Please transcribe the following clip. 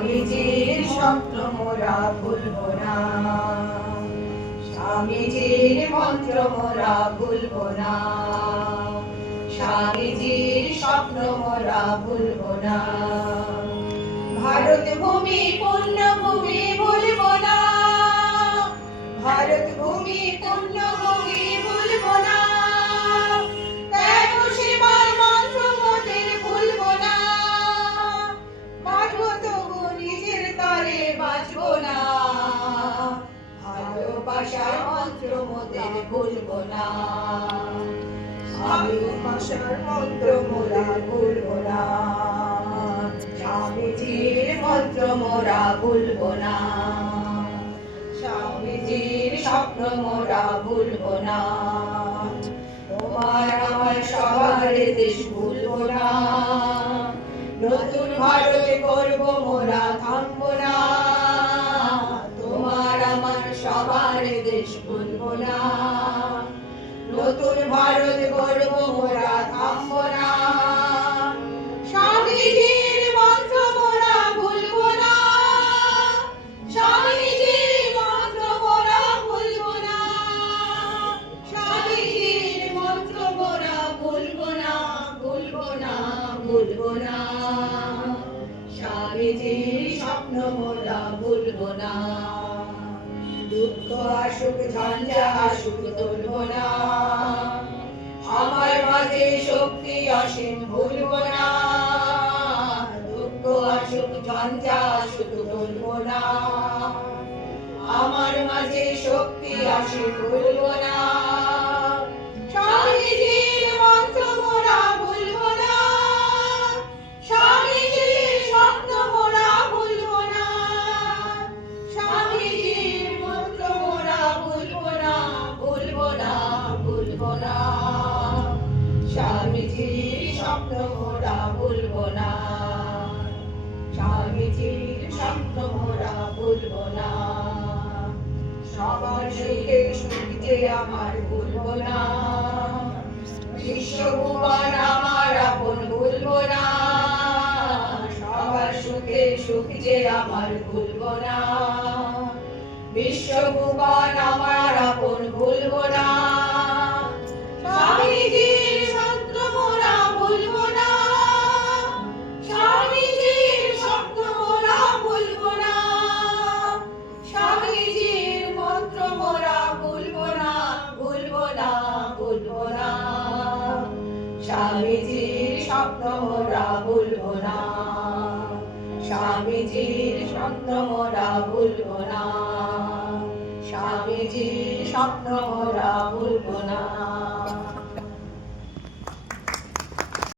স্বামীজির স্বপ্ন মোরা ভুলবো না, স্বামীজির মন্ত্র মোরা ভুলবো না, স্বামীজির স্বপ্ন মোরা ভুলবো না। ভারত ভূমি পুণ্যভূমি ভুলবো না, ভারত ভূমি পুণ্যভূমি ভুলবো না, ত্যাগ সেবার মন্ত্র মোদের ভুলবো না, বাঁচবো তবু নিজের তরে বাঁচবো না, ভালোবাসার মন্ত্র মোদের ভুলবো না, ভালোবাসার মন্ত্র মোরা ভুলবো না, স্বামীজির মন্ত্র মোরা ভুলবো না, স্বামীজির স্বপ্ন মোরা ভুলবো না। তোমার আমার সবার দেশ ভুলবো না, নতুন ভারত গড়ব মোরা থামবো না, তোমার আমার সবার দেশ ভুলবো না, নতুন ভারত গড়ব মোরা থামবো না, স্বামীজির মন্ত্র মোরা ভুলবো না, স্বামীজির মন্ত্র মোরা ভুলবো না, স্বামীজির মন্ত্র মোরা ভুলবো না, ভুলবো না, ভুলবো না, স্বামীজির স্বপ্ন মোরা ভুলবো না। দুঃখ আসুক ঝঞ্ঝা আসুক তুলবো না, আমার মাঝে শক্তি অসীম ভুলবো না, দুঃখ আসুক ঝঞ্ঝা আসুক তুলবো না, আমার মাঝে শক্তি অসীম ভুলবো না, স্বামীজির মন্ত্র মোরা ভুলবো না, স্বামীজির স্বপ্ন মোরা ভুলবো না, স্বামীজির মন্ত্র মোরা ভুলবো না, ভুলবো না, ভুলবো না, স্বামীজির স্বপ্ন মোরা ভুলবো না, স্বামীজির স্বপ্ন মোরা ভুলবো না, সবার সুখে সুখ যে আমার ভুলবো না, বিশ্বভুবন আমার আপন ভুলবো না, সবার সুখে সুখ যে আমার ভুলবো না, বিশ্বভুবন আমার আপন ভুলবো না, স্বামীজির মন্ত্র মোরা ভুলবো না, স্বামীজির স্বপ্ন মোরা ভুলবো না, স্বামীজির মন্ত্র মোরা ভুলবো না, ভুলবো না, ভুলবো না, স্বামীজির স্বপ্ন মোরা ভুলবো না, স্বামীজির স্বপ্ন মোরা ভুলবো না, স্বামীজির স্বপ্ন মোরা ভুলবো না।